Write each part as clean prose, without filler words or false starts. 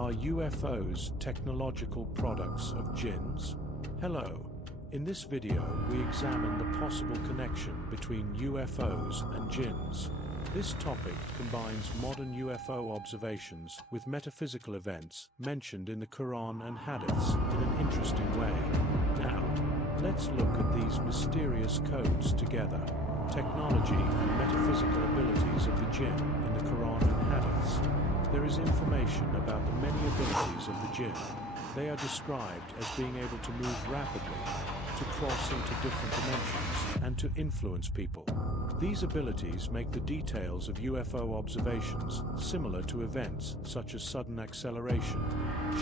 Are UFOs technological products of jinns? Hello. In this video, we examine the possible connection between UFOs and jinns. This topic combines modern UFO observations with metaphysical events mentioned in the Qur'an and Hadiths in an interesting way. Now, let's look at these mysterious codes together. Technology and metaphysical abilities of the jinn in the Qur'an and Hadiths. There is information about the many abilities of the jinn. They are described as being able to move rapidly, to cross into different dimensions, and to influence people. These abilities make the details of UFO observations similar to events such as sudden acceleration,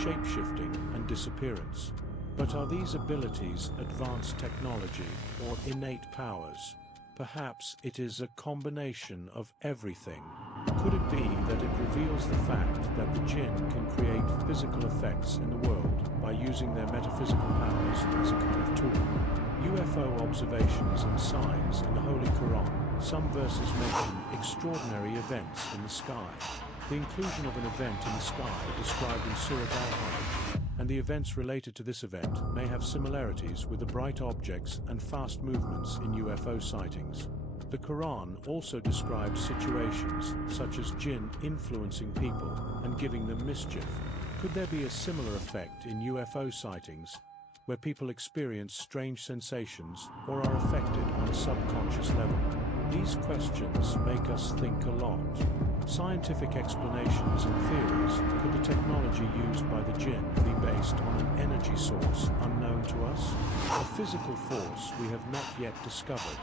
shape-shifting, and disappearance. But are these abilities advanced technology or innate powers? Perhaps it is a combination of everything. Could it be that it reveals the fact that the jinn can create physical effects in the world by using their metaphysical powers as a kind of tool? UFO observations and signs in the Holy Qur'an. Some verses mention extraordinary events in the sky. The inclusion of an event in the sky described in Surah Al-Hajj, and the events related to this event may have similarities with the bright objects and fast movements in UFO sightings. The Quran also describes situations such as jinn influencing people and giving them mischief. Could there be a similar effect in UFO sightings, where people experience strange sensations or are affected on a subconscious level? These questions make us think a lot. Scientific explanations and theories. Could the technology used by the jinn be based on an energy source unknown to us? A physical force we have not yet discovered,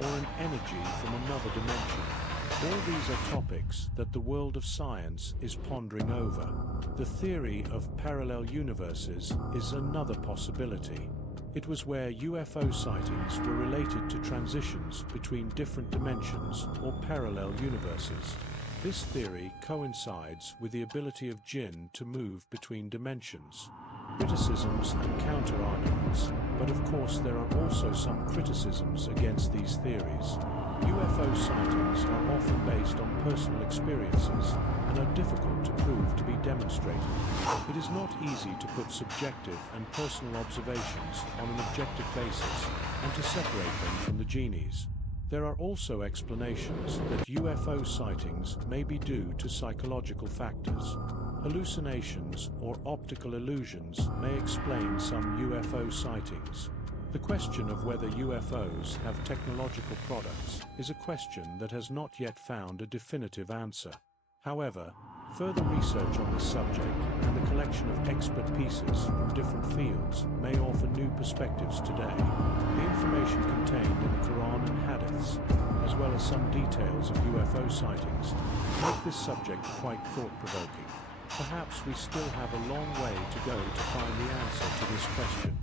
or an energy from another dimension? All these are topics that the world of science is pondering over. The theory of parallel universes is another possibility. It was where UFO sightings were related to transitions between different dimensions or parallel universes. This theory coincides with the ability of jinn to move between dimensions. Criticisms and counter-arguments, but of course there are also some criticisms against these theories. UFO sightings are often based on personal experiences and are difficult to prove to be demonstrated. It is not easy to put subjective and personal observations on an objective basis and to separate them from the genies. There are also explanations that UFO sightings may be due to psychological factors. Hallucinations or optical illusions may explain some UFO sightings. The question of whether UFOs have technological products is a question that has not yet found a definitive answer. However, further research on this subject and the collection of expert pieces from different fields may offer new perspectives today. The information contained in the Quran and Hadiths, as well as some details of UFO sightings, make this subject quite thought-provoking. Perhaps we still have a long way to go to find the answer to this question.